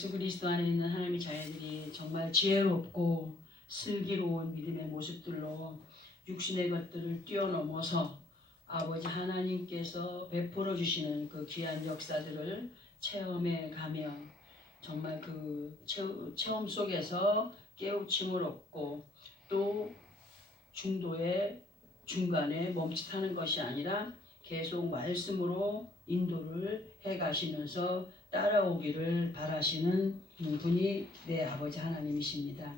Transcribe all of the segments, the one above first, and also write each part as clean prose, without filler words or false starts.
예수 그리스도 안에 있는 하나님의 자녀들이 정말 지혜롭고 슬기로운 믿음의 모습들로 육신의 것들을 뛰어넘어서 아버지 하나님께서 베풀어 주시는 그 귀한 역사들을 체험해 가며 정말 그 체험 속에서 깨우침을 얻고 또 중도의 중간에 멈칫하는 것이 아니라 계속 말씀으로 인도를 해 가시면서 따라오기를 바라시는 분이 내 아버지 하나님이십니다.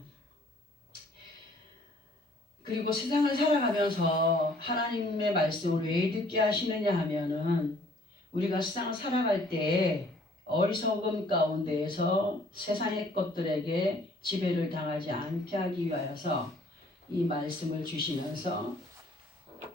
그리고 세상을 살아가면서 하나님의 말씀을 왜 듣게 하시느냐 하면은 우리가 세상을 살아갈 때 어리석음 가운데에서 세상의 것들에게 지배를 당하지 않게 하기 위하여서 이 말씀을 주시면서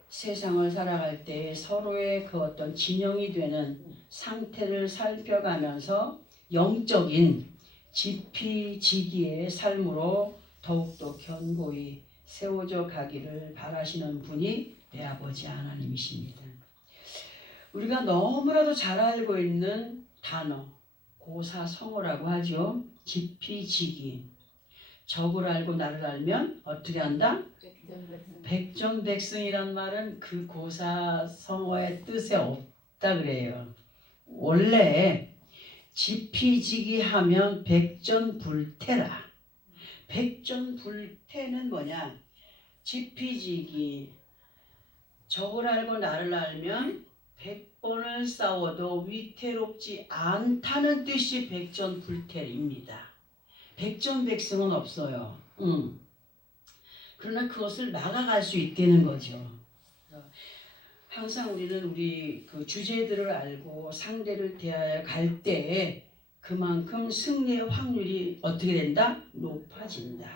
세상을 살아갈 때 서로의 그 어떤 진영이 되는 상태를 살펴가면서 영적인 지피지기의 삶으로 더욱더 견고히 세워져 가기를 바라시는 분이 내 아버지 하나님이십니다. 우리가 너무나도 잘 알고 있는 단어 고사성어라고 하죠. 지피지기. 적을 알고 나를 알면 어떻게 한다? 백전백승이란 말은 그 고사성어의 뜻에 없다 그래요. 원래 지피지기 하면 백전불태라. 백전불태는 뭐냐? 지피지기. 적을 알고 나를 알면 100번을 싸워도 위태롭지 않다는 뜻이 백전불태입니다. 백전백승은 없어요. 그러나 그것을 막아갈 수 있다는 거죠. 항상 우리는 우리 그 주제들을 알고 상대를 대하여 갈 때 그만큼 승리의 확률이 어떻게 된다? 높아진다.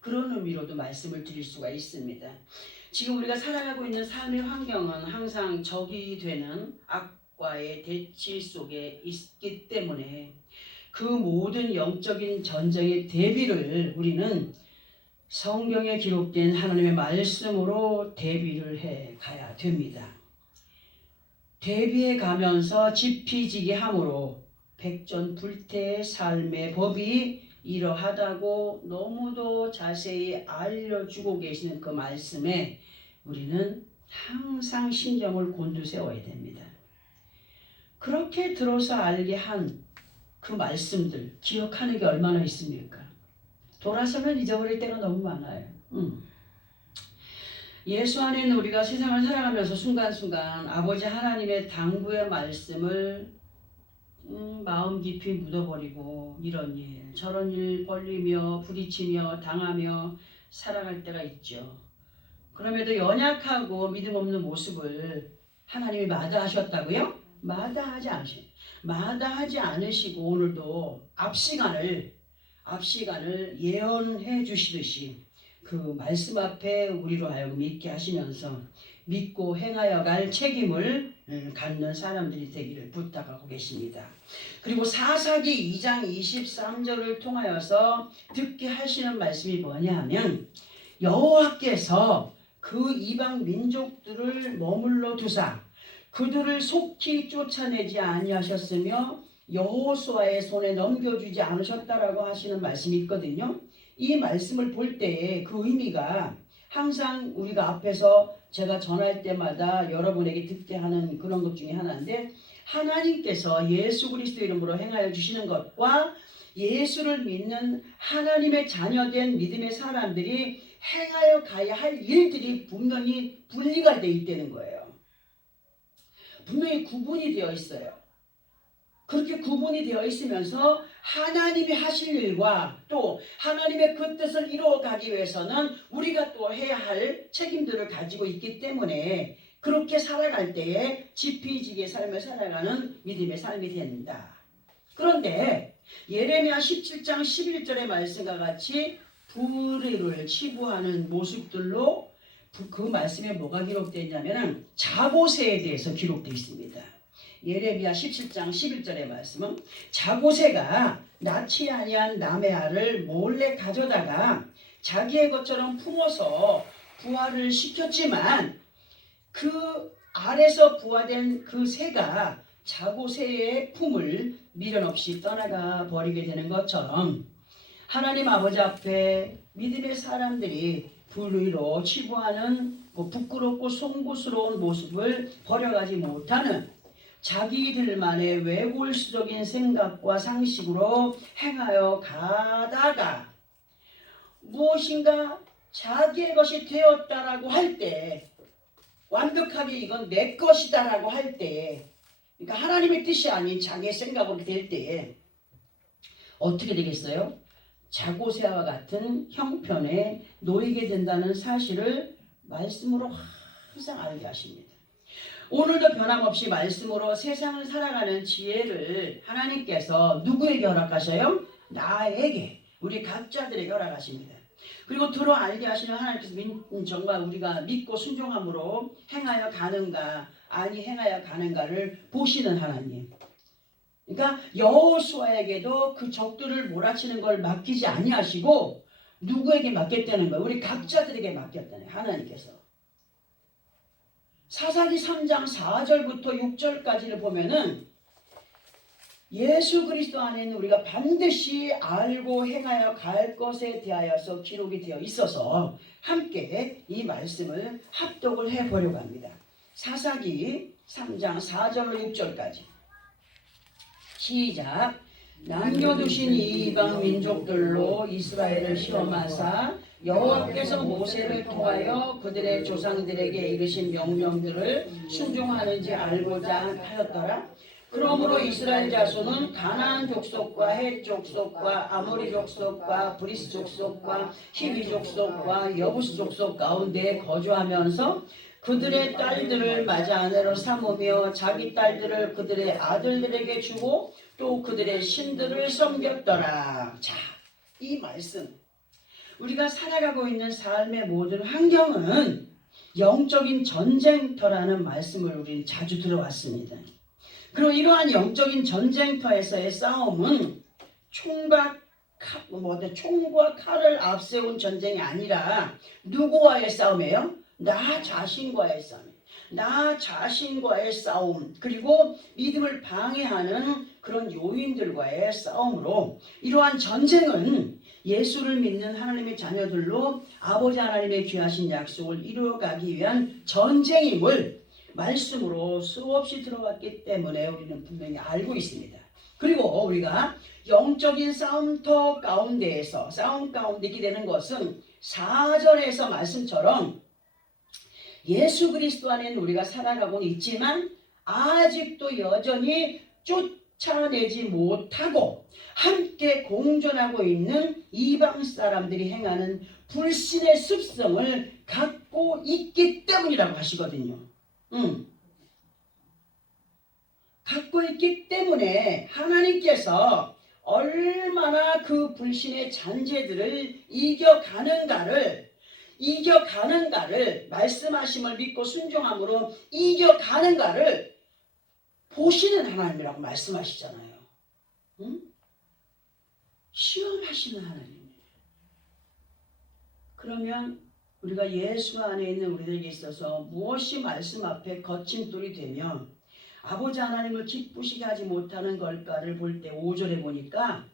그런 의미로도 말씀을 드릴 수가 있습니다. 지금 우리가 살아가고 있는 삶의 환경은 항상 적이 되는 악과의 대치 속에 있기 때문에 그 모든 영적인 전쟁의 대비를 우리는 성경에 기록된 하나님의 말씀으로 대비를 해 가야 됩니다. 대비해 가면서 지피지기 함으로 백전불태의 삶의 법이 이러하다고 너무도 자세히 알려주고 계시는 그 말씀에 우리는 항상 신경을 곤두세워야 됩니다. 그렇게 들어서 알게 한 그 말씀들 기억하는 게 얼마나 있습니까? 돌아서면 잊어버릴 때가 너무 많아요. 예수 안에 있는 우리가 세상을 살아가면서 순간순간 아버지 하나님의 당부의 말씀을 마음 깊이 묻어버리고 이런 일 저런 일 벌리며 부딪히며 당하며 살아갈 때가 있죠. 그럼에도 연약하고 믿음 없는 모습을 하나님이 마다하셨다고요? 마다하지 않으시고 오늘도 앞시간을 예언해 주시듯이 그 말씀 앞에 우리로 하여금 있게 하시면서 믿고 행하여 갈 책임을 갖는 사람들이 되기를 부탁하고 계십니다. 그리고 사사기 2장 23절을 통하여서 듣게 하시는 말씀이 뭐냐 하면 여호와께서 그 이방 민족들을 머물러 두사 그들을 속히 쫓아내지 아니하셨으며 여호수아의 손에 넘겨주지 않으셨다라고 하시는 말씀이 있거든요. 이 말씀을 볼 때에 그 의미가 항상 우리가 앞에서 제가 전할 때마다 여러분에게 듣게 하는 그런 것 중에 하나인데 하나님께서 예수 그리스도 이름으로 행하여 주시는 것과 예수를 믿는 하나님의 자녀된 믿음의 사람들이 행하여 가야 할 일들이 분명히 분리가 되어 있다는 거예요. 분명히 구분이 되어 있어요. 그렇게 구분이 되어 있으면서 하나님이 하실 일과 또 하나님의 그 뜻을 이루어가기 위해서는 우리가 또 해야 할 책임들을 가지고 있기 때문에 그렇게 살아갈 때에 지피지기의 삶을 살아가는 믿음의 삶이 된다. 그런데 예레미야 17장 11절의 말씀과 같이 불의를 치부하는 모습들로 그 말씀에 뭐가 기록되어 있냐면 자고새에 대해서 기록되어 있습니다. 예레미야 17장 11절의 말씀은 자고새가 낳지 아니한 남의 알을 몰래 가져다가 자기의 것처럼 품어서 부화를 시켰지만 그 알에서 부화된 그 새가 자고새의 품을 미련 없이 떠나가 버리게 되는 것처럼 하나님 아버지 앞에 믿음의 사람들이 불의로 치부하는 부끄럽고 송구스러운 모습을 버려가지 못하는 자기들만의 외골수적인 생각과 상식으로 행하여 가다가 무엇인가 자기의 것이 되었다라고 할 때, 완벽하게 이건 내 것이다라고 할 때, 그러니까 하나님의 뜻이 아닌 자기의 생각으로 될 때 어떻게 되겠어요? 자고새와 같은 형편에 놓이게 된다는 사실을 말씀으로 항상 알게 하십니다. 오늘도 변함없이 말씀으로 세상을 살아가는 지혜를 하나님께서 누구에게 허락하셔요? 나에게, 우리 각자들에게 허락하십니다. 그리고 들어 알게 하시는 하나님께서 정말 우리가 믿고 순종함으로 행하여 가는가 아니 행하여 가는가를 보시는 하나님. 그러니까 여호수아에게도 그 적들을 몰아치는 걸 맡기지 아니하시고 누구에게 맡겼다는 거예요? 우리 각자들에게 맡겼다는 하나님께서. 사사기 3장 4절부터 6절까지를 보면은 예수 그리스도 안에 있는 우리가 반드시 알고 행하여 갈 것에 대하여서 기록이 되어 있어서 함께 이 말씀을 합독을 해보려고 합니다. 사사기 3장 4절로 6절까지 시작. 남겨두신 이방 민족들로 이스라엘을 시험하사 여호와께서 모세를 통하여 그들의 조상들에게 이르신 명령들을 순종하는지 알고자 하였더라. 그러므로 이스라엘 자손은 가나안 족속과 헷 족속과 아모리 족속과 브리스 족속과 히비 족속과 여부스 족속 가운데 거주하면서 그들의 딸들을 맞아 아내로 삼으며 자기 딸들을 그들의 아들들에게 주고 또 그들의 신들을 섬겼더라. 자, 이 말씀, 우리가 살아가고 있는 삶의 모든 환경은 영적인 전쟁터라는 말씀을 우리는 자주 들어왔습니다. 그리고 이러한 영적인 전쟁터에서의 싸움은 총과 칼을 앞세운 전쟁이 아니라 누구와의 싸움이에요? 나 자신과의 싸움. 나 자신과의 싸움, 그리고 믿음을 방해하는 그런 요인들과의 싸움으로 이러한 전쟁은 예수를 믿는 하나님의 자녀들로 아버지 하나님의 귀하신 약속을 이루어가기 위한 전쟁임을 말씀으로 수없이 들어왔기 때문에 우리는 분명히 알고 있습니다. 그리고 우리가 영적인 싸움 가운데 있게 되는 것은 4절에서 말씀처럼 예수 그리스도 안에는 우리가 살아가고는 있지만 아직도 여전히 쫓아내지 못하고 함께 공존하고 있는 이방 사람들이 행하는 불신의 습성을 갖고 있기 때문이라고 하시거든요. 갖고 있기 때문에 하나님께서 얼마나 그 불신의 잔재들을 이겨가는가를 말씀하심을 믿고 순종함으로 이겨가는가를 보시는 하나님이라고 말씀하시잖아요. 시험하시는 하나님이에요. 그러면 우리가 예수 안에 있는 우리들에게 있어서 무엇이 말씀 앞에 거침돌이 되면 아버지 하나님을 기쁘시게 하지 못하는 걸까를 볼 때 5절에 보니까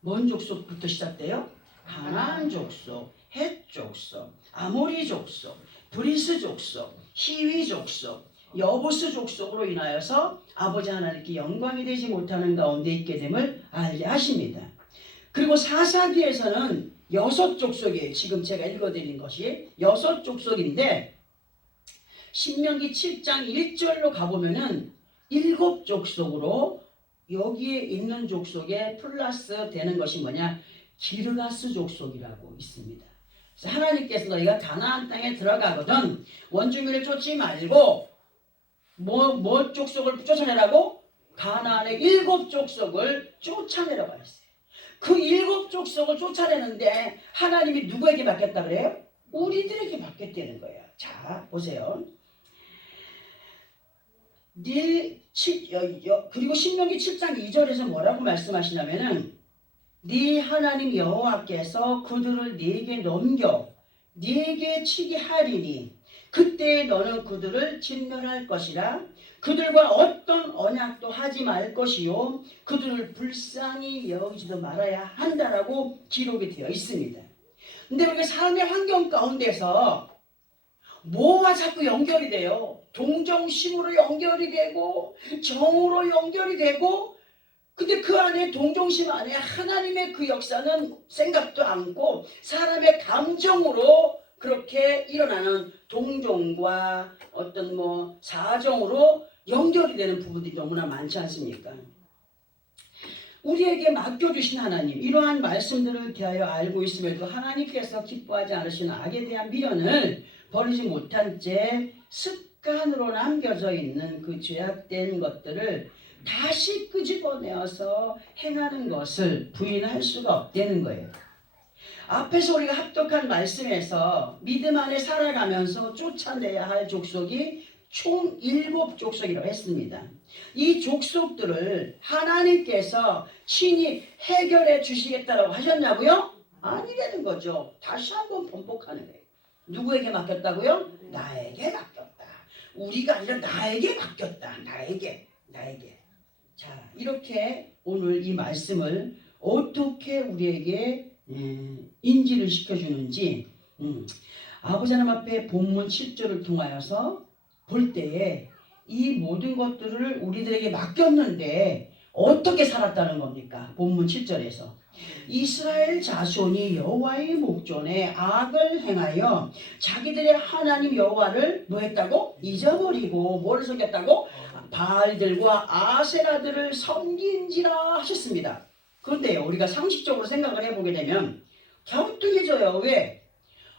뭔 족속부터 시작돼요? 가나안 족속, 헷 족속, 아모리 족속, 브리스 족속, 히위 족속, 여부스 족속으로 인하여서 아버지 하나님께 영광이 되지 못하는 가운데 있게 됨을 알게 하십니다. 그리고 사사기에서는 6족속이에요. 지금 제가 읽어드린 것이 6족속인데 신명기 7장 1절로 가보면은 7족속으로 여기에 있는 족속에 플러스 되는 것이 뭐냐? 기르가스 족속이라고 있습니다. 그래서 하나님께서 너희가 가나안 땅에 들어가거든 원주민을 쫓지 말고 뭐 족속을 쫓아내라고? 가나안의 7족속을 쫓아내라고 했어요. 그 7족속을 쫓아내는데 하나님이 누구에게 맡겼다 그래요? 우리들에게 맡겼다는 거예요. 자, 보세요. 그리고 신명기 7장 2절에서 뭐라고 말씀하시냐면은 네 하나님 여호와께서 그들을 네게 넘겨 네게 치게 하리니 그때 너는 그들을 진멸할 것이라. 그들과 어떤 언약도 하지 말 것이요 그들을 불쌍히 여기지도 말아야 한다라고 기록이 되어 있습니다. 근데 우리가 삶의 환경 가운데서 뭐와 자꾸 연결이 돼요? 동정심으로 연결이 되고 정으로 연결이 되고, 근데 그 안에 동정심 안에 하나님의 그 역사는 생각도 않고 사람의 감정으로 그렇게 일어나는 동정과 어떤 사정으로 연결이 되는 부분들이 너무나 많지 않습니까? 우리에게 맡겨주신 하나님, 이러한 말씀들을 대하여 알고 있음에도 하나님께서 기뻐하지 않으시는 악에 대한 미련을 버리지 못한 채 습관으로 남겨져 있는 그 죄악된 것들을 다시 끄집어내어서 행하는 것을 부인할 수가 없다는 거예요. 앞에서 우리가 합독한 말씀에서 믿음 안에 살아가면서 쫓아내야 할 족속이 총 7족속이라고 했습니다. 이 족속들을 하나님께서 친히 해결해 주시겠다고 하셨냐고요? 아니라는 거죠. 다시 한번 번복하는 거예요. 누구에게 맡겼다고요? 나에게 맡겼다. 우리가 아니라 나에게 맡겼다. 나에게. 자, 이렇게 오늘 이 말씀을 어떻게 우리에게 인지를 시켜주는지 아버지 하나님 앞에 본문 7절을 통하여서 볼 때에 이 모든 것들을 우리들에게 맡겼는데 어떻게 살았다는 겁니까? 본문 7절에서 이스라엘 자손이 여호와의 목전에 악을 행하여 자기들의 하나님 여호와를 뭐 했다고? 잊어버리고 뭐를 섬겼다고? 바알들과 아세라들을 섬긴지라 하셨습니다. 그런데 우리가 상식적으로 생각을 해보게 되면 갸우뚱해져요. 왜?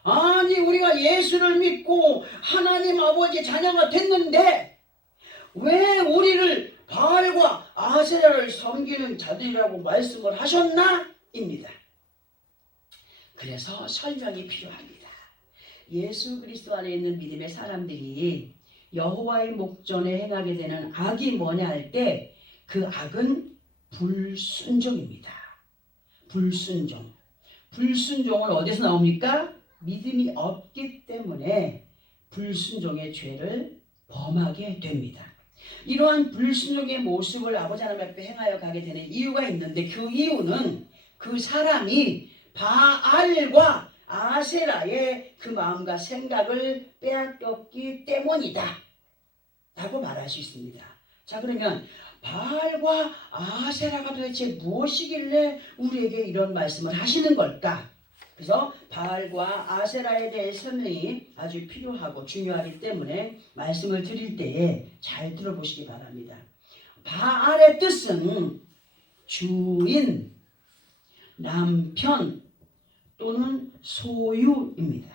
아니 우리가 예수를 믿고 하나님 아버지 자녀가 됐는데 왜 우리를 바알과 아세라를 섬기는 자들이라고 말씀을 하셨나? 입니다. 그래서 설명이 필요합니다. 예수 그리스도 안에 있는 믿음의 사람들이 여호와의 목전에 행하게 되는 악이 뭐냐 할 때 그 악은 불순종입니다. 불순종은 어디서 나옵니까? 믿음이 없기 때문에 불순종의 죄를 범하게 됩니다. 이러한 불순종의 모습을 아버지 하나님 앞에 행하여 가게 되는 이유가 있는데 그 이유는 그 사람이 바알과 아세라의 그 마음과 생각을 빼앗겼기 때문이다 라고 말할 수 있습니다. 자, 그러면 바알과 아세라가 도대체 무엇이길래 우리에게 이런 말씀을 하시는 걸까? 그래서 바알과 아세라에 대해 설명이 아주 필요하고 중요하기 때문에 말씀을 드릴 때에 잘 들어보시기 바랍니다. 바알의 뜻은 주인, 남편 또는 소유입니다.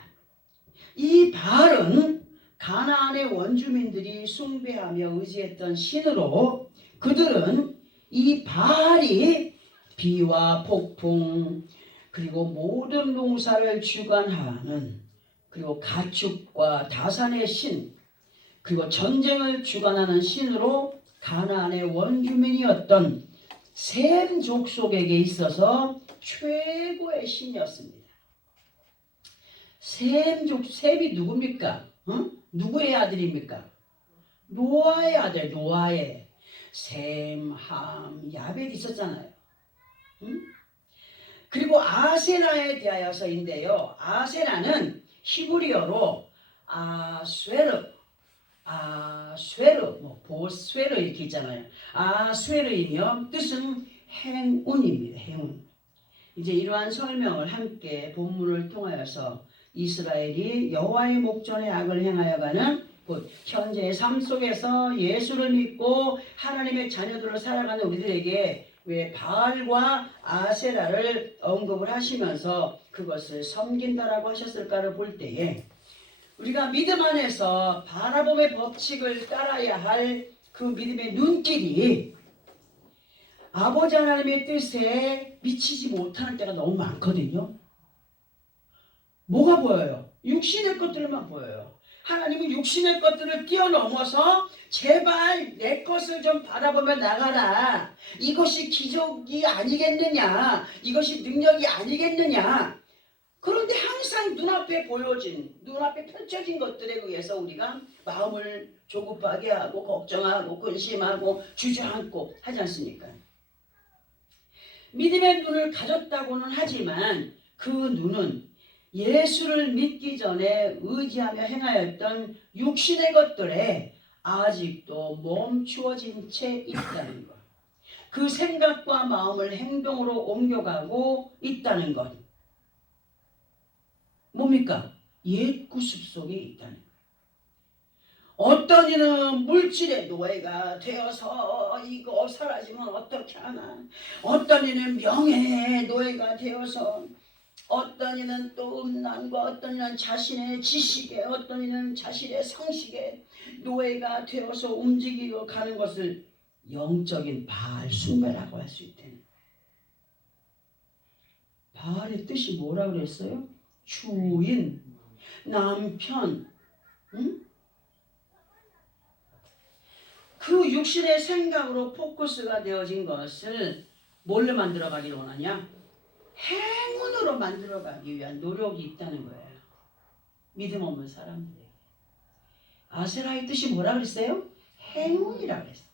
이 바알은 가나안의 원주민들이 숭배하며 의지했던 신으로 그들은 이 바알이 비와 폭풍 그리고 모든 농사를 주관하는 그리고 가축과 다산의 신 그리고 전쟁을 주관하는 신으로 가나안의 원주민이었던 셈 족속에게 있어서 최고의 신이었습니다. 셈이 누굽니까? 누구의 아들입니까? 노아의 아들, 노아의. 셈, 함, 야벳 있었잖아요. 그리고 아세라에 대하여서인데요. 아세라는 히브리어로 보스웨르 이렇게 있잖아요. 아스웨르이며 뜻은 행운입니다. 행운. 이제 이러한 설명을 함께 본문을 통하여서 이스라엘이 여호와의 목전에 악을 행하여 가는 곧 현재의 삶 속에서 예수를 믿고 하나님의 자녀들로 살아가는 우리들에게 왜 바알과 아세라를 언급을 하시면서 그것을 섬긴다라고 하셨을까를 볼 때에 우리가 믿음 안에서 바라봄의 법칙을 따라야 할 그 믿음의 눈길이 아버지 하나님의 뜻에 미치지 못하는 때가 너무 많거든요. 뭐가 보여요? 육신의 것들만 보여요. 하나님은 육신의 것들을 뛰어넘어서 제발 내 것을 좀 바라보며 나가라. 이것이 기적이 아니겠느냐. 이것이 능력이 아니겠느냐. 그런데 항상 눈앞에 보여진, 눈앞에 펼쳐진 것들에 의해서 우리가 마음을 조급하게 하고 걱정하고 근심하고 주저앉고 하지 않습니까? 믿음의 눈을 가졌다고는 하지만 그 눈은 예수를 믿기 전에 의지하며 행하였던 육신의 것들에 아직도 멈추어진 채 있다는 것. 그 생각과 마음을 행동으로 옮겨가고 있다는 것. 뭡니까? 옛 구습 속에 있다는 것. 어떤 이는 물질의 노예가 되어서 이거 사라지면 어떻게 하나. 어떤 이는 명예의 노예가 되어서, 어떤 이는 또 음란과, 어떤 이는 자신의 지식에, 어떤 이는 자신의 상식에 노예가 되어서 움직이고 가는 것을 영적인 바알 숭배라고 할 수 있다는. 바알의 뜻이 뭐라고 그랬어요? 주인, 남편. 응? 그 육신의 생각으로 포커스가 되어진 것을 뭘로 만들어가기를 원하냐? 행운으로 만들어가기 위한 노력이 있다는 거예요. 믿음 없는 사람들에게. 아세라의 뜻이 뭐라 그랬어요? 행운이라고 그랬어요.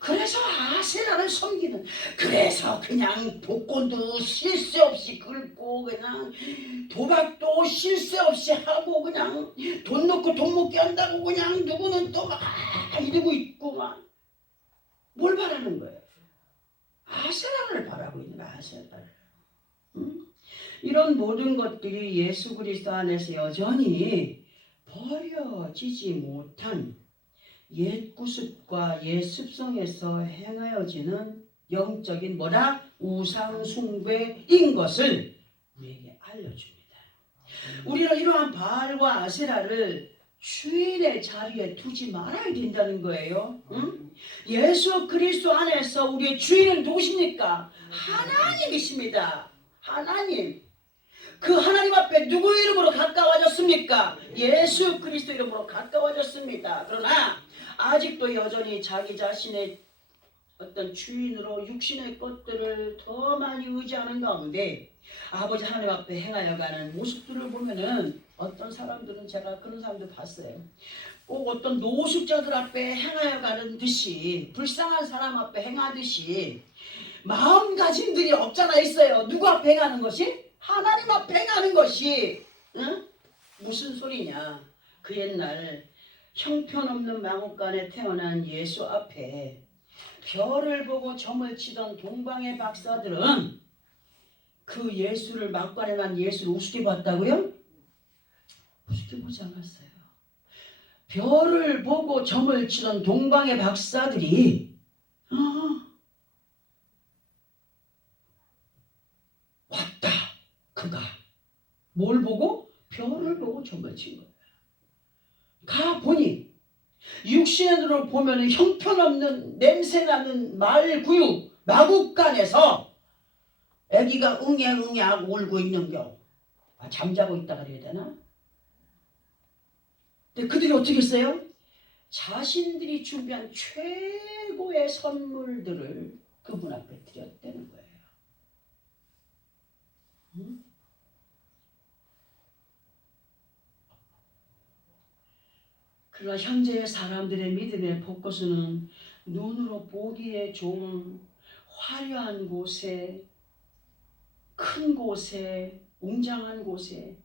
그래서 아세라를 섬기는, 그래서 그냥 복권도 쉴 새 없이 긁고, 그냥 도박도 쉴 새 없이 하고, 그냥 돈 넣고 돈 먹게 한다고 그냥 누구는 또 막 이러고 있고, 막 뭘 바라는 거예요? 아세라를 바라고 있는 거예요. 아세라를. 응? 이런 모든 것들이 예수 그리스도 안에서 여전히 버려지지 못한 옛 구습과 옛 습성에서 행하여지는 영적인 뭐라? 우상 숭배인 것을 우리에게 알려줍니다. 우리는 이러한 바알과 아세라를 주인의 자리에 두지 말아야 된다는 거예요. 응? 예수 그리스도 안에서 우리의 주인은 누구십니까? 하나님이십니다. 하나님. 그 하나님 앞에 누구 이름으로 가까워졌습니까? 예수 그리스도 이름으로 가까워졌습니다. 그러나 아직도 여전히 자기 자신의 어떤 주인으로 육신의 것들을 더 많이 의지하는 가운데 아버지 하나님 앞에 행하여가는 모습들을 보면은, 어떤 사람들은, 제가 그런 사람들 봤어요. 꼭 어떤 노숙자들 앞에 행하여가는 듯이, 불쌍한 사람 앞에 행하듯이 마음가짐들이 없잖아 있어요. 누구 앞에 행하는 것이? 하나님 앞에 행하는 것이. 응? 무슨 소리냐? 그 옛날 형편없는 마국간에 태어난 예수 앞에 별을 보고 점을 치던 동방의 박사들은 그 예수를, 막관에 난 예수를 우습게 봤다고요? 우습게 보지 않았어요. 별을 보고 점을 치던 동방의 박사들이 왔다. 그가 뭘 보고? 별을 보고 점을 친 거예요. 가보니 육신으로 보면 형편없는 냄새나는 말구유 마국간에서 아기가 응애 하고 울고 있는 경우, 잠자고 있다 그래야 되나? 근데 그들이 어떻게 했어요? 자신들이 준비한 최고의 선물들을 그분 앞에 드렸다는 거예요. 응? 그러나 현재의 사람들의 믿음의 포커스는 눈으로 보기에 좋은 화려한 곳에, 큰 곳에, 웅장한 곳에,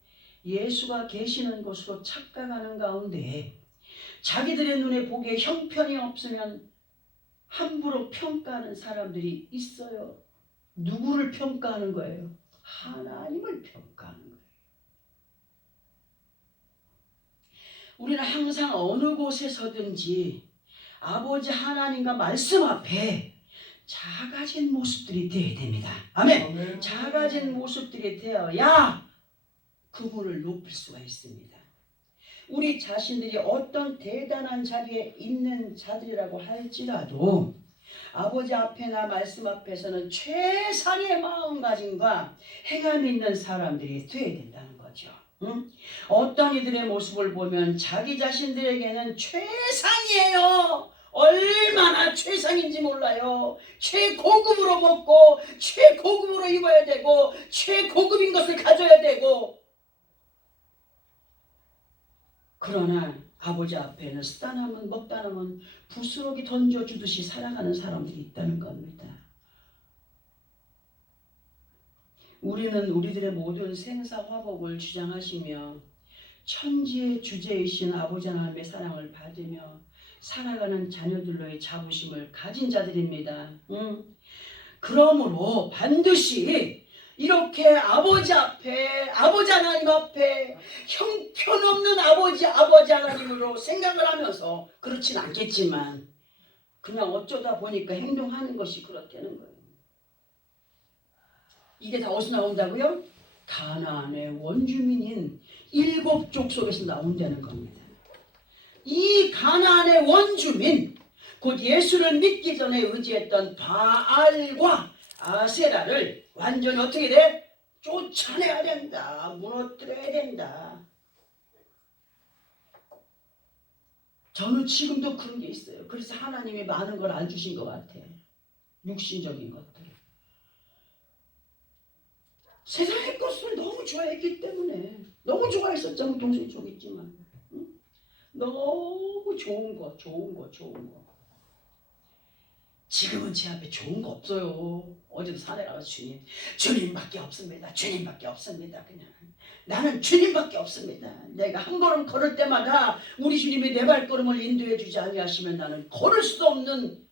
예수가 계시는 곳으로 착각하는 가운데 자기들의 눈에 보기에 형편이 없으면 함부로 평가하는 사람들이 있어요. 누구를 평가하는 거예요? 하나님을 평가하는 거예요. 우리는 항상 어느 곳에 서든지 아버지 하나님과 말씀 앞에 작아진 모습들이 되어야 됩니다. 아멘. 작아진 모습들이 되어야 그분을 높일 수가 있습니다. 우리 자신들이 어떤 대단한 자리에 있는 자들이라고 할지라도 아버지 앞에나 말씀 앞에서는 최상의 마음가짐과 행함이 있는 사람들이 되어야 된다는 거죠. 응? 어떤 이들의 모습을 보면 자기 자신들에게는 최상이에요. 얼마나 최상인지 몰라요. 최고급으로 먹고 최고급으로 입어야 되고 최고급인 것을 가져야 되고, 그러나 아버지 앞에는 쓰다 남은 먹다 남은 부스러기 던져주듯이 살아가는 사람들이 있다는 겁니다. 우리는 우리들의 모든 생사화복을 주장하시며 천지의 주제이신 아버지 하나님의 사랑을 받으며 살아가는 자녀들로의 자부심을 가진 자들입니다. 그러므로 반드시 이렇게 아버지 앞에, 아버지 하나님 앞에 형편없는 아버지 하나님으로 생각을 하면서, 그렇진 않겠지만 그냥 어쩌다 보니까 행동하는 것이 그렇다는 거예요. 이게 다 어디서 나온다고요? 가나안의 원주민인 7족 속에서 나온다는 겁니다. 이 가나안의 원주민, 곧 예수를 믿기 전에 의지했던 바알과 아세라를 완전히 어떻게 돼? 쫓아내야 된다. 무너뜨려야 된다. 저는 지금도 그런 게 있어요. 그래서 하나님이 많은 걸 안 주신 것 같아. 육신적인 것들. 세상의 것을 너무 좋아했기 때문에, 너무 좋아했었잖아. 동생이 좀 있지만, 응? 너무 좋은 거. 지금은 제 앞에 좋은 거 없어요. 어제도 산에 가서 주님밖에 없습니다. 주님밖에 없습니다. 그냥 나는 주님밖에 없습니다. 내가 한 걸음 걸을 때마다 우리 주님이 내 발걸음을 인도해 주지 아니하시면 나는 걸을 수도 없는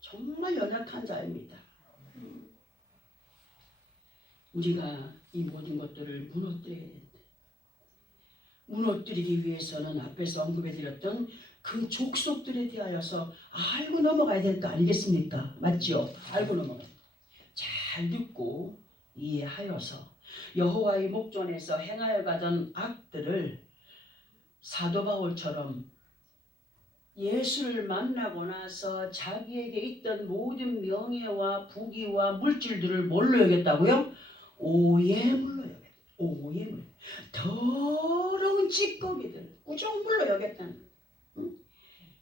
정말 연약한 자입니다. 우리가 이 모든 것들을 무너뜨려야 된다. 무너뜨리기 위해서는 앞에서 언급해드렸던 그 족속들에 대하여서 알고 넘어가야 될 거 아니겠습니까? 맞죠? 알고 넘어가야 잘 듣고 이해하여서 여호와의 목전에서 행하여 가던 악들을 사도 바울처럼 예수를 만나고 나서 자기에게 있던 모든 명예와 부귀와 물질들을 뭘로 여겼다고요? 오예물로 여겼다. 오예물. 더러운 찌꺼기들, 우정물로 여겼다는 거예요. 응?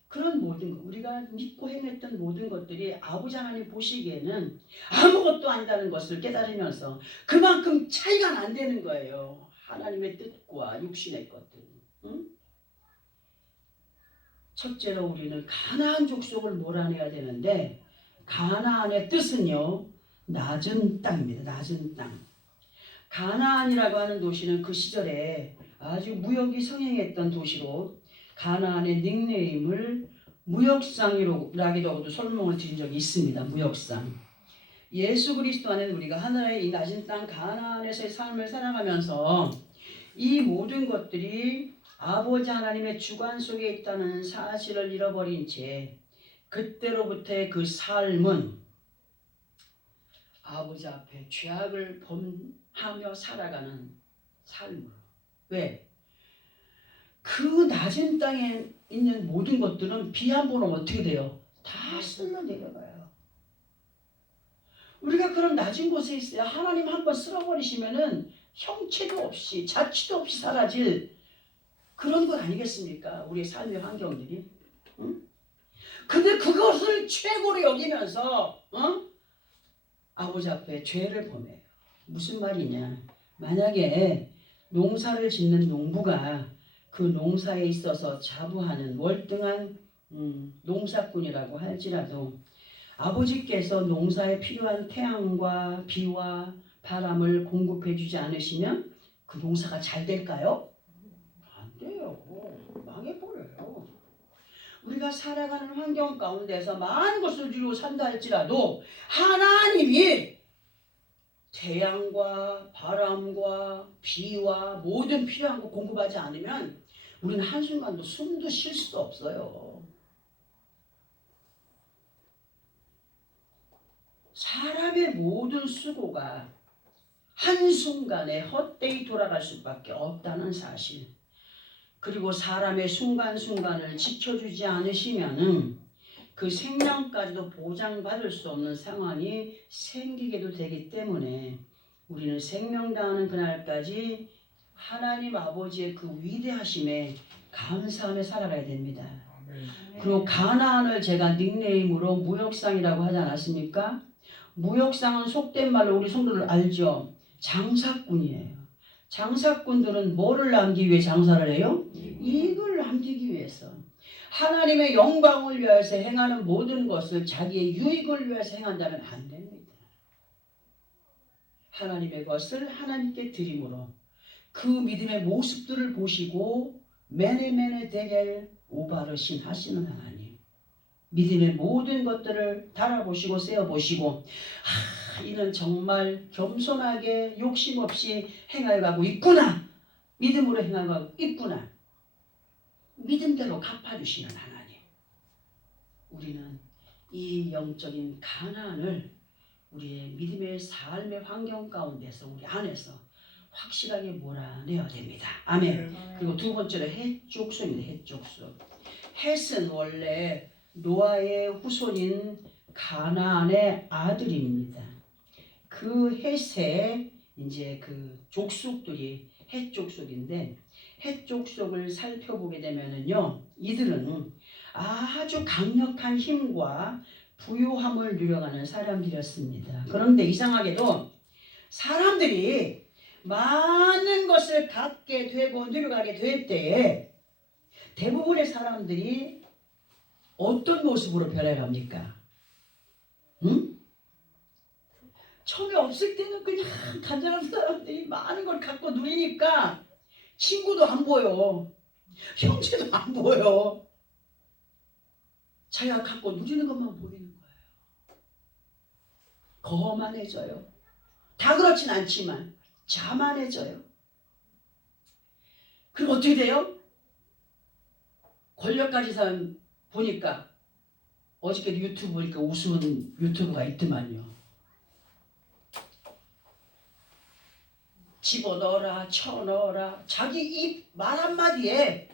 그런 모든 것, 우리가 믿고 행했던 모든 것들이 아버지 하나님 보시기에는 아무것도 아니라는 것을 깨달으면서 그만큼 차이가 안 되는 거예요. 하나님의 뜻과 육신의 것들. 응? 첫째로 우리는 가나안 족속을 몰아내야 되는데, 가나안의 뜻은요, 낮은 땅입니다. 낮은 땅. 가나안이라고 하는 도시는 그 시절에 아주 무역이 성행했던 도시로 가나안의 닉네임을 무역상이라기도 설명을 드린 적이 있습니다. 무역상. 예수 그리스도 안에는 우리가 하늘의 이 낮은 땅 가나안에서의 삶을 살아가면서 이 모든 것들이 아버지 하나님의 주관 속에 있다는 사실을 잃어버린 채 그때로부터의 그 삶은 아버지 앞에 죄악을 범하며 살아가는 삶으로. 왜? 그 낮은 땅에 있는 모든 것들은 비 한 번 오면 어떻게 돼요? 다 쓸려 내려가요. 우리가 그런 낮은 곳에 있어요. 하나님 한 번 쓸어버리시면은 형체도 없이 자취도 없이 사라질 그런 것 아니겠습니까? 우리의 삶의 환경들이. 응? 근데 그것을 최고로 여기면서 아버지 앞에 죄를 범해요. 무슨 말이냐? 만약에 농사를 짓는 농부가 그 농사에 있어서 자부하는 월등한 농사꾼이라고 할지라도 아버지께서 농사에 필요한 태양과 비와 바람을 공급해 주지 않으시면 그 농사가 잘 될까요? 안 돼요. 망해버려요. 우리가 살아가는 환경 가운데서 많은 것을 이루고 산다 할지라도 하나님이 태양과 바람과 비와 모든 필요한 거 공급하지 않으면 우리는 한순간도 숨도 쉴 수도 없어요. 사람의 모든 수고가 한순간에 헛되이 돌아갈 수밖에 없다는 사실, 그리고 사람의 순간순간을 지켜주지 않으시면은 그 생명까지도 보장받을 수 없는 상황이 생기게도 되기 때문에 우리는 생명 다하는 그날까지 하나님 아버지의 그 위대하심에 감사하며 살아가야 됩니다. 그리고 가나안을 제가 닉네임으로 무역상이라고 하지 않았습니까? 무역상은 속된 말로 우리 성도들 알죠? 장사꾼이에요. 장사꾼들은 뭐를 남기기 위해 장사를 해요? 이익을 남기기 위해서. 하나님의 영광을 위해서 행하는 모든 것을 자기의 유익을 위해서 행한다면 안 됩니다. 하나님의 것을 하나님께 드림으로 그 믿음의 모습들을 보시고 매네매네 되게 오바르신 하시는 하나님, 믿음의 모든 것들을 달아보시고 세어보시고 이는 정말 겸손하게 욕심 없이 행하여 가고 있구나, 믿음으로 행하고 있구나, 믿음대로 갚아주시는 하나님, 우리는 이 영적인 가난을 우리의 믿음의 삶의 환경 가운데서 우리 안에서 확실하게 몰아내야 됩니다. 아멘. 그리고 두 번째로 헷족속입니다. 헷족속. 헷은 원래 노아의 후손인 가나안의 아들입니다. 그 헷의 이제 그 족속들이 헷족속인데, 헷족속을 살펴보게 되면은요, 이들은 아주 강력한 힘과 부유함을 누려가는 사람들이었습니다. 그런데 이상하게도 사람들이 많은 것을 갖게 되고 누려가게 될 때에 대부분의 사람들이 어떤 모습으로 변해갑니까? 응? 처음에 없을 때는 그냥 간절한 사람들이 많은 걸 갖고 누리니까 친구도 안 보여, 형제도 안 보여, 자기가 갖고 누리는 것만 보이는 거예요. 거만해져요. 다 그렇진 않지만 자만해져요. 그리고 어떻게 돼요? 권력 가진 사람 보니까 어저께 유튜브 보니까 웃으면 유튜브가 있더만요. 집어넣어라 쳐넣어라, 자기 입 말 한마디에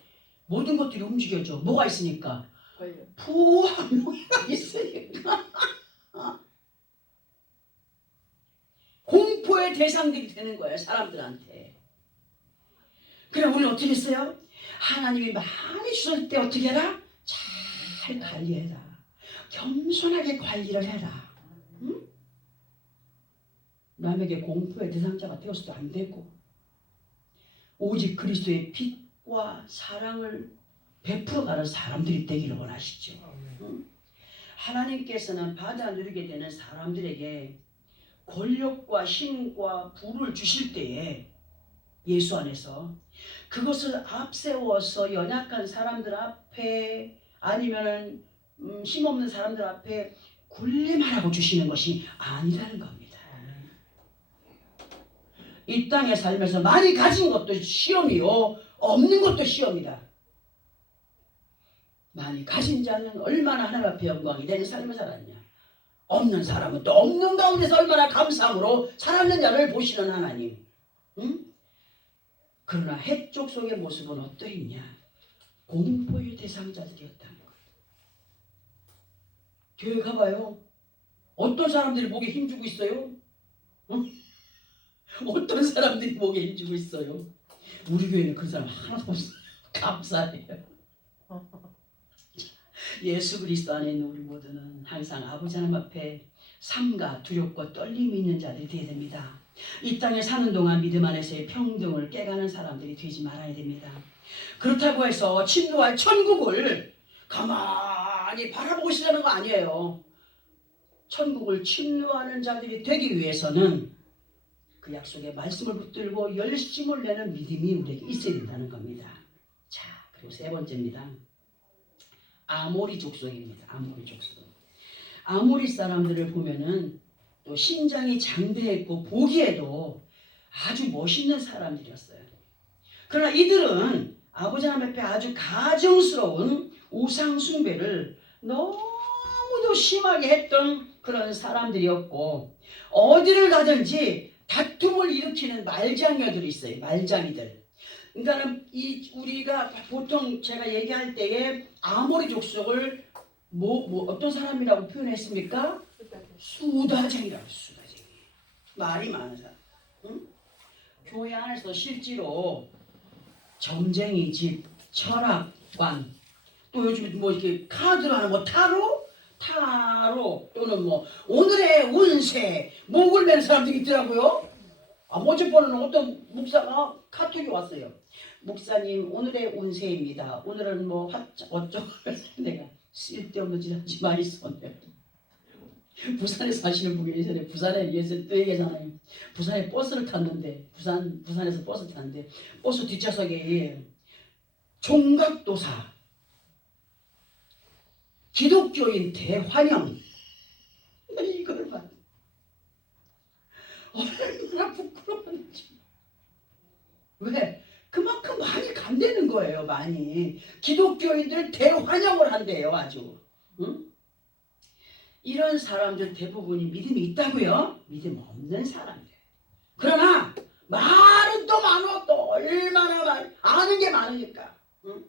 모든 것들이 움직여져. 뭐가 있으니까? 부하명예가 있으니까. 공포의 대상들이 되는 거예요, 사람들한테. 그럼 우리는 어떻게 했어요? 하나님이 많이 주실 때 어떻게 해라? 잘 관리해라. 겸손하게 관리를 해라. 응? 남에게 공포의 대상자가 되어서도 안 되고, 오직 그리스도의 빛과 사랑을 베풀어가는 사람들이 되기를 원하시죠. 응? 하나님께서는 받아 누리게 되는 사람들에게 권력과 힘과 부를 주실 때에 예수 안에서 그것을 앞세워서 연약한 사람들 앞에 아니면은 힘없는 사람들 앞에 군림하라고 주시는 것이 아니라는 겁니다. 이 땅에 살면서 많이 가진 것도 시험이요, 없는 것도 시험이다. 많이 가진 자는 얼마나 하나님 앞에 영광이 되는 삶을 살았냐, 없는 사람은 또 없는 가운데서 얼마나 감사함으로 살았느냐를 보시는 하나님. 응? 그러나 헷족 속의 모습은 어떠했냐? 공포의 대상자들이었다는 거예요. 교회 가봐요. 어떤 사람들이 목에 힘주고 있어요? 응? 어떤 사람들이 목에 힘주고 있어요? 우리 교회는 그 사람 하나도 없어요. 감사해요. 예수 그리스도 안에 있는 우리 모두는 항상 아버지 하나님 앞에 삼가 두렵고 떨림이 있는 자들이 되어야 됩니다. 이 땅에 사는 동안 믿음 안에서의 평등을 깨가는 사람들이 되지 말아야 됩니다. 그렇다고 해서 침노할 천국을 가만히 바라보시라는 거 아니에요. 천국을 침노하는 자들이 되기 위해서는 그 약속의 말씀을 붙들고 열심을 내는 믿음이 우리에게 있어야 된다는 겁니다. 자, 그리고 세 번째입니다. 아모리 족속입니다. 아모리 족속. 아모리 사람들을 보면은 또 신장이 장대했고 보기에도 아주 멋있는 사람들이었어요. 그러나 이들은 아버지 하나님 앞에 아주 가증스러운 우상 숭배를 너무도 심하게 했던 그런 사람들이었고, 어디를 가든지 다툼을 일으키는 말장녀들이 있어요. 말장이들. 그러니까 우리가 보통 제가 얘기할 때에 아모리 족속을 어떤 사람이라고 표현했습니까? 수다쟁이라고. 수다쟁이. 말이 많은 사람. 응? 교회 안에서 실제로 점쟁이 집, 철학관, 또 요즘 뭐 이렇게 카드로 하는 뭐 타로 또는 뭐 오늘의 운세 목을 맨 사람들이 있더라고요. 어젯번에는 어떤 목사가 카톡이 왔어요. 목사님 오늘의 운세입니다. 오늘은 뭐 어쩌고 내가 쓸데없는 짓 하지 마이소. 부산에 사시는 분이 예전에 부산에 예전에 또 얘기하잖아요. 부산에 버스를 탔는데 부산에서 버스 탔는데 버스 뒷좌석에 종각도사 기독교인 대환영 이걸 봐. 얼마나 부끄러운지. 왜? 그만큼 많이 간다는 거예요. 많이. 기독교인들 대환영을 한대요. 아주. 응? 이런 사람들 대부분이 믿음이 있다고요? 믿음 없는 사람들. 그러나 말은 또 많어. 또 얼마나 아는 게 많으니까. 응?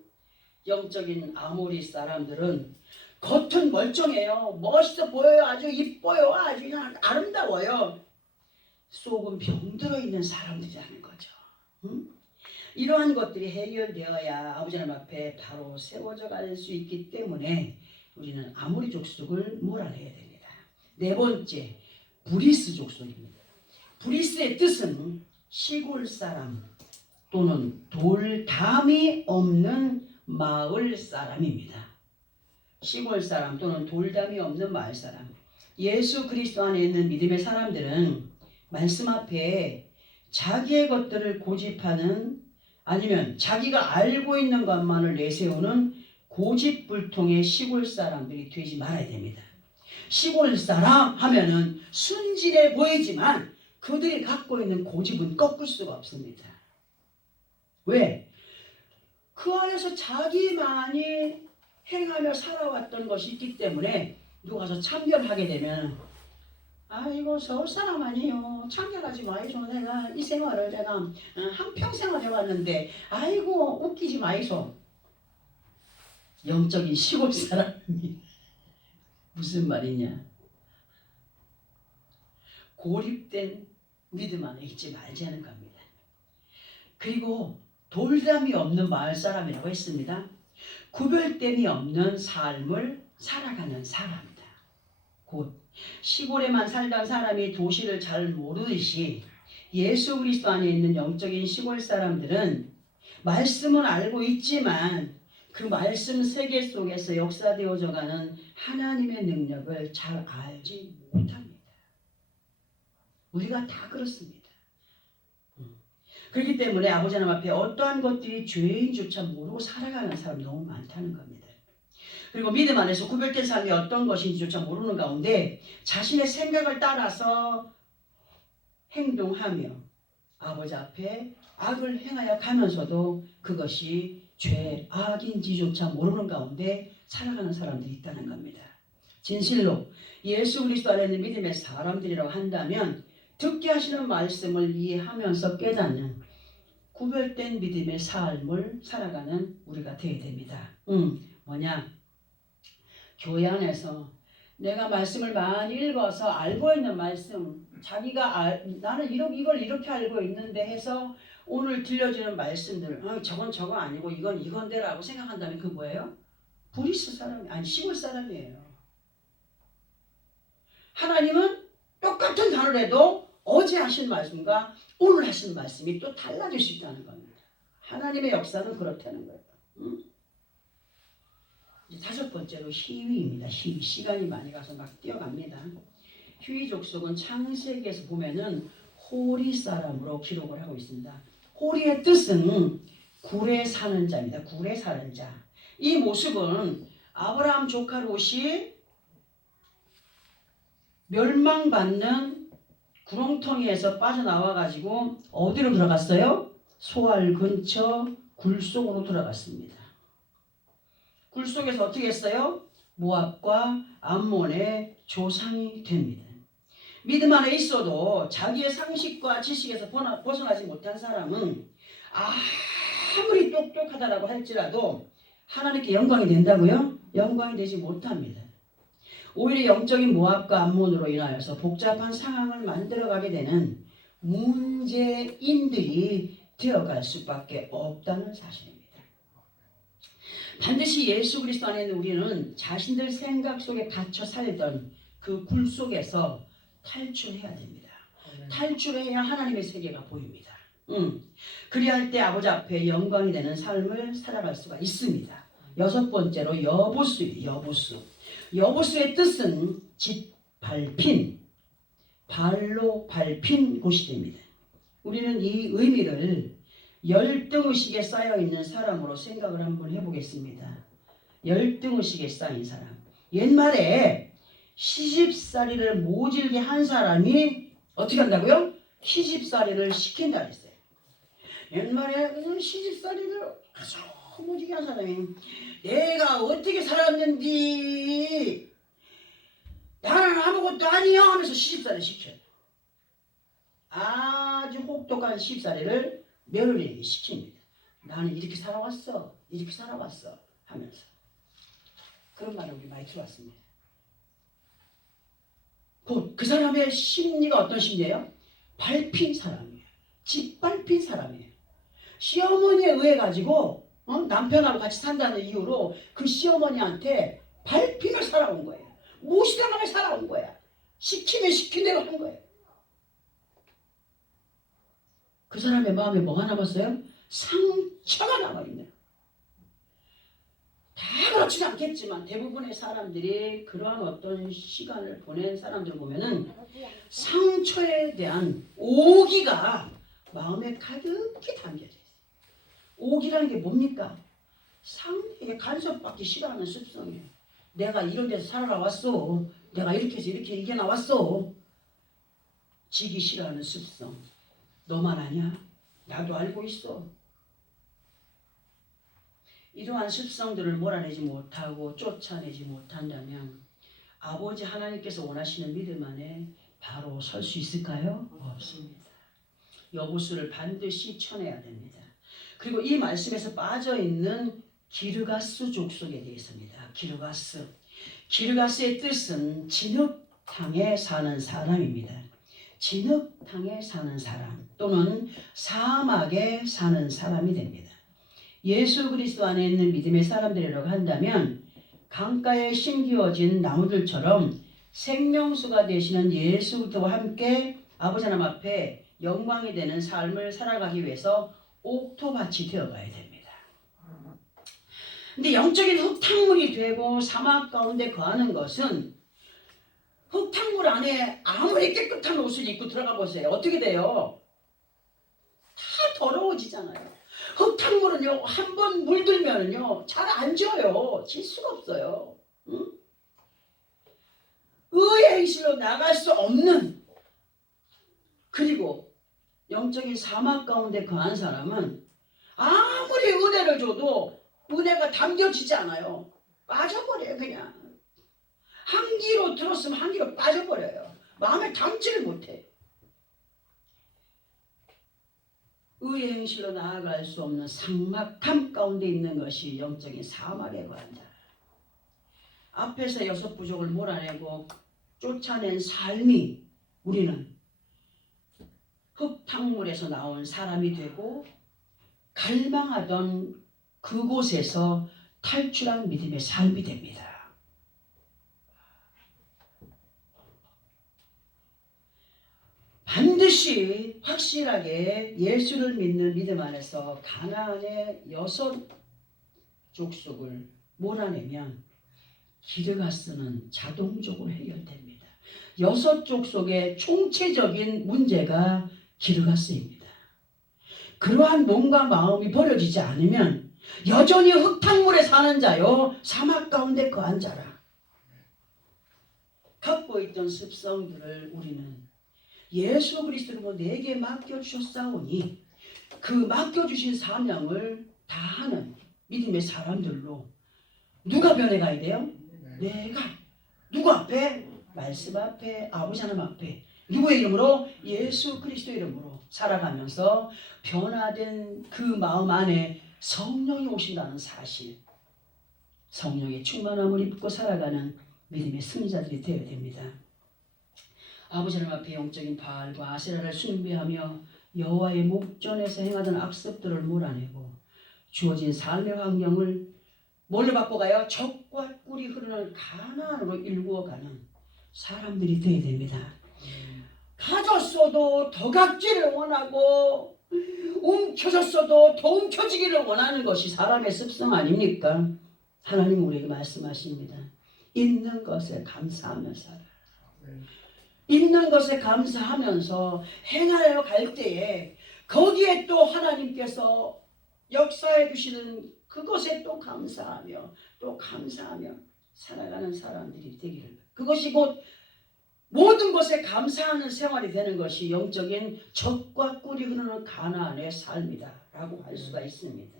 영적인 아모리 사람들은 겉은 멀쩡해요. 멋있어 보여요. 아주 이뻐요. 아주 그냥 아름다워요. 속은 병들어 있는 사람들이라는 거죠. 응? 이러한 것들이 해결되어야 아버지 하나님 앞에 바로 세워져 갈 수 있기 때문에 우리는 아모리 족속을 몰아내야 됩니다. 네 번째, 브리스 족속입니다. 브리스의 뜻은 시골 사람 또는 돌담이 없는 마을 사람입니다. 시골 사람 또는 돌담이 없는 마을 사람. 예수 그리스도 안에 있는 믿음의 사람들은 말씀 앞에 자기의 것들을 고집하는 아니면 자기가 알고 있는 것만을 내세우는 고집불통의 시골 사람들이 되지 말아야 됩니다. 시골 사람 하면은 순진해 보이지만 그들이 갖고 있는 고집은 꺾을 수가 없습니다. 왜? 그 안에서 자기만이 행하며 살아왔던 것이 있기 때문에 누가 가서 참견하게 되면 아이고 서울 사람 아니에요. 참견하지 마이소. 내가 이 생활을 내가 한평생을 해왔는데 아이고 웃기지 마이소. 영적인 시골 사람이 무슨 말이냐. 고립된 믿음 안에 있지 말자는 겁니다. 그리고 돌담이 없는 마을 사람이라고 했습니다. 구별됨이 없는 삶을 살아가는 사람이다. 곧 시골에만 살던 사람이 도시를 잘 모르듯이 예수 그리스도 안에 있는 영적인 시골 사람들은 말씀은 알고 있지만 그 말씀 세계 속에서 역사되어져 가는 하나님의 능력을 잘 알지 못합니다. 우리가 다 그렇습니다. 그렇기 때문에 아버지 하나님 앞에 어떠한 것들이 죄인조차 모르고 살아가는 사람이 너무 많다는 겁니다. 그리고 믿음 안에서 구별된 삶이 어떤 것인지조차 모르는 가운데 자신의 생각을 따라서 행동하며 아버지 앞에 악을 행하여 가면서도 그것이 죄, 악인지조차 모르는 가운데 살아가는 사람들이 있다는 겁니다. 진실로 예수 그리스도 안에 있는 믿음의 사람들이라고 한다면 듣게 하시는 말씀을 이해하면서 깨닫는 구별된 믿음의 삶을 살아가는 우리가 되어야 됩니다. 뭐냐? 교회 안에서 내가 말씀을 많이 읽어서 알고 있는 말씀, 자기가 나는 이걸 이렇게 알고 있는데 해서 오늘 들려주는 말씀들, 저건 저거 아니고 이건 이건데라고 생각한다면 그 뭐예요? 브리스 사람이 아니 시골 사람이에요. 하나님은 똑같은 단어를 해도 어제 하신 말씀과 오늘 하신 말씀이 또 달라질 수 있다는 겁니다. 하나님의 역사는 그렇다는 거예요. 다섯 번째로 희위입니다. 희위. 시간이 많이 가서 막 뛰어갑니다. 희위 족속은 창세기에서 보면은 호리 사람으로 기록을 하고 있습니다. 호리의 뜻은 굴에 사는 자입니다. 굴에 사는 자. 이 모습은 아브라함 조카 롯이 멸망받는 구렁텅이에서 빠져나와 가지고 어디로 들어갔어요? 소알 근처 굴 속으로 들어갔습니다. 굴 속에서 어떻게 했어요? 모압과 암몬의 조상이 됩니다. 믿음 안에 있어도 자기의 상식과 지식에서 벗어나지 못한 사람은 아무리 똑똑하다라고 할지라도 하나님께 영광이 된다고요? 영광이 되지 못합니다. 오히려 영적인 모압과 암몬으로 인하여서 복잡한 상황을 만들어가게 되는 문제인들이 되어갈 수밖에 없다는 사실입니다. 반드시 예수 그리스도 안에 있는 우리는 자신들 생각 속에 갇혀 살던 그 굴 속에서 탈출해야 됩니다. 탈출해야 하나님의 세계가 보입니다. 그리할 때 아버지 앞에 영광이 되는 삶을 살아갈 수가 있습니다. 여섯 번째로 여보수예요. 여보수. 여보수의 뜻은 짓밟힌, 발로 밟힌 곳이 됩니다. 우리는 이 의미를 열등의식에 쌓여있는 사람으로 생각을 한번 해보겠습니다. 열등의식에 쌓인 사람. 옛말에 시집살이를 모질게 한 사람이 어떻게 한다고요? 시집살이를 시킨다 그랬어요. 옛말에 시집살이를 아주 모질게 한 사람이 내가 어떻게 살았는지 나는 아무것도 아니야 하면서 시집살이 시켜요. 아주 혹독한 시집살이를 며느리에게 시킵니다. 나는 이렇게 살아왔어. 이렇게 살아왔어 하면서. 그런 말을 우리 많이 들어왔습니다. 그 사람의 심리가 어떤 심리예요? 밟힌 사람이에요. 짓밟힌 사람이에요. 시어머니에 의해 가지고 남편하고 같이 산다는 이유로 그 시어머니한테 밟히며 살아온 거예요. 무시당하며 살아온 거야. 시키면 시킨 대로 한 거예요. 그 사람의 마음에 뭐가 남았어요? 상처가 남아있네요. 다 그렇지는 않겠지만 대부분의 사람들이 그러한 어떤 시간을 보낸 사람들 보면은 상처에 대한 오기가 마음에 가득히 담겨져 있어요. 오기라는 게 뭡니까? 상대에게 간섭받기 싫어하는 습성이에요. 내가 이런 데서 살아왔어. 내가 이렇게 해서 이렇게 이겨나왔어. 지기 싫어하는 습성. 너만 아냐? 나도 알고 있어. 이러한 습성들을 몰아내지 못하고 쫓아내지 못한다면 아버지 하나님께서 원하시는 믿음 안에 바로 설 수 있을까요? 없습니다. 여보수를 반드시 쳐내야 됩니다. 그리고 이 말씀에서 빠져있는 기르가스 족속에 대해서입니다. 기르가스. 기르가스의 뜻은 진흙탕에 사는 사람입니다. 진흙탕에 사는 사람 또는 사막에 사는 사람이 됩니다. 예수 그리스도 안에 있는 믿음의 사람들이라고 한다면 강가에 심기어진 나무들처럼 생명수가 되시는 예수 그리스도와 함께 아버지 하나님 앞에 영광이 되는 삶을 살아가기 위해서 옥토밭이 되어가야 됩니다. 근데 영적인 흙탕물이 되고 사막 가운데 거하는 것은 흙탕물 안에 아무리 깨끗한 옷을 입고 들어가 보세요. 어떻게 돼요? 다 더러워지잖아요. 흙탕물은요, 한번 물들면은요, 잘 안 져요. 질 수가 없어요. 응? 의의 행실로 나갈 수 없는, 그리고 영적인 사막 가운데 거한 사람은 아무리 은혜를 줘도 은혜가 담겨지지 않아요. 빠져버려요, 그냥. 한기로 들었으면 한기로 빠져버려요. 마음에 담지를 못해. 의의 행실로 나아갈 수 없는 삭막함 가운데 있는 것이 영적인 사막에 거한 자. 앞에서 여섯 부족을 몰아내고 쫓아낸 삶이 우리는 흙탕물에서 나온 사람이 되고 갈망하던 그곳에서 탈출한 믿음의 삶이 됩니다. 반드시 확실하게 예수를 믿는 믿음 안에서 가나안의 여섯 족속을 몰아내면 기르가스는 자동적으로 해결됩니다. 여섯 족속의 총체적인 문제가 기르가스입니다. 그러한 몸과 마음이 버려지지 않으면 여전히 흙탕물에 사는 자요 사막 가운데 거한 자라. 갖고 있던 습성들을 우리는 예수 그리스도로 내게 맡겨주셨사오니 그 맡겨주신 사명을 다하는 믿음의 사람들로 누가 변해가야 돼요? 내가 누구 앞에? 말씀 앞에, 아버지 하나님 앞에 누구의 이름으로? 예수 그리스도 이름으로 살아가면서 변화된 그 마음 안에 성령이 오신다는 사실, 성령의 충만함을 입고 살아가는 믿음의 승자들이 되어야 됩니다. 아버지 하나님 앞에 영적인 바알과 아세라를 숭배하며 여호와의 목전에서 행하던 악습들을 몰아내고 주어진 삶의 환경을 뭘로 바꿔가요? 적과 꿀이 흐르는 가나안으로 일구어가는 사람들이 되어야 됩니다. 가졌어도 더 갖기를 원하고 움켜졌어도 더 움켜지기를 원하는 것이 사람의 습성 아닙니까? 하나님 우리에게 말씀하십니다. 있는 것에 감사하며 살아. 있는 것에 감사하면서 행하여 갈 때에 거기에 또 하나님께서 역사해 주시는 그것에 또 감사하며 살아가는 사람들이 되기를. 그것이 곧 모든 것에 감사하는 생활이 되는 것이 영적인 젖과 꿀이 흐르는 가나안의 삶이다 라고 할 수가 있습니다.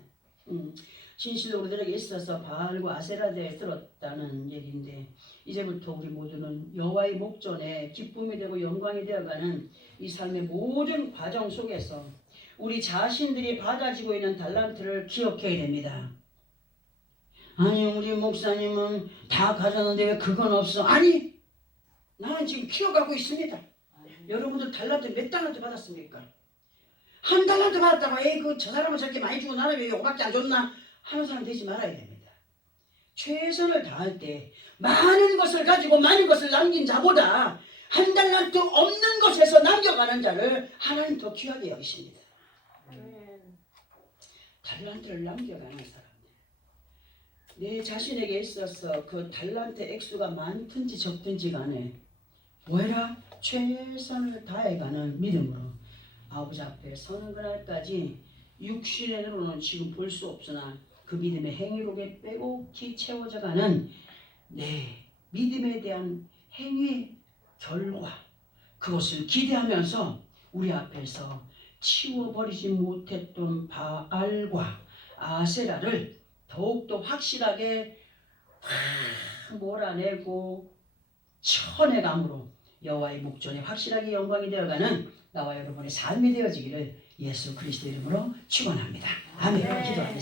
진실로 우리들에게 있어서 바알과 아세라에 들었다는 얘기인데, 이제부터 우리 모두는 여호와의 목전에 기쁨이 되고 영광이 되어가는 이 삶의 모든 과정 속에서 우리 자신들이 받아지고 있는 달란트를 기억해야 됩니다. 아니 우리 목사님은 다 가졌는데 왜 그건 없어? 아니 나는 지금 키워가고 있습니다. 여러분들 달란트 몇 달란트 받았습니까? 한 달란트 받았다고 에이 저 사람은 저렇게 많이 주고 나는 왜 이거밖에 안 줬나 하는 사람 되지 말아야 됩니다. 최선을 다할 때 많은 것을 가지고 많은 것을 남긴 자보다 한 달란트 없는 것에서 남겨가는 자를 하나님 더 귀하게 여기십니다. 달란트를 남겨가는 사람들, 내 자신에게 있어서 그 달란트 액수가 많든지 적든지 간에 뭐해라? 최선을 다해가는 믿음으로 아버지 앞에 서는 그날까지 육신으로는 지금 볼 수 없으나 그 믿음의 행위로 빼곡히 채워져가는 내 믿음에 대한 행위의 결과, 그것을 기대하면서 우리 앞에서 치워버리지 못했던 바알과 아세라를 더욱더 확실하게 몰아내고 쳐내감으로 여호와의 목전에 확실하게 영광이 되어가는 나와 여러분의 삶이 되어지기를 예수 그리스도 이름으로 축원합니다. 아멘. 기도하겠습니다.